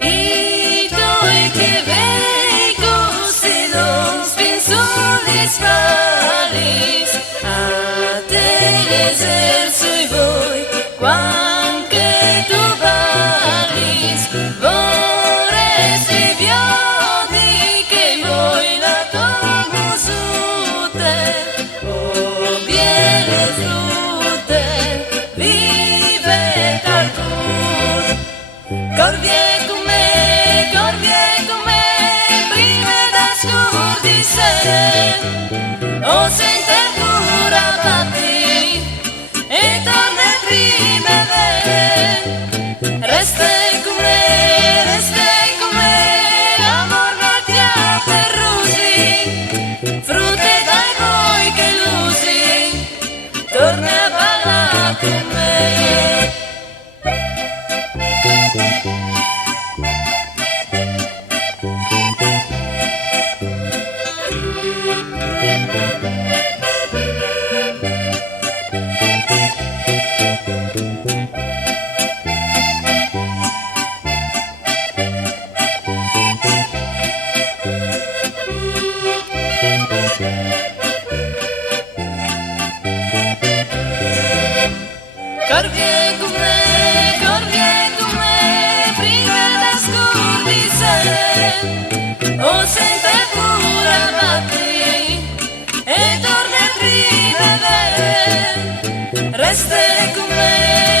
I doi che vengo se non penso le spalle a te l'eserzo e voi quanche tu parli vorresti piodi che voi la tomo su te o viene su te vive qualcuno corvie con me prima da scordi se o sente cura batti e torna prima ve resta con me amor natia per rusi frutte dai voi che lusi torna a ballare con me. Corvie con me, prima da scordi se o sente pure batti e torna prima ve resta con me.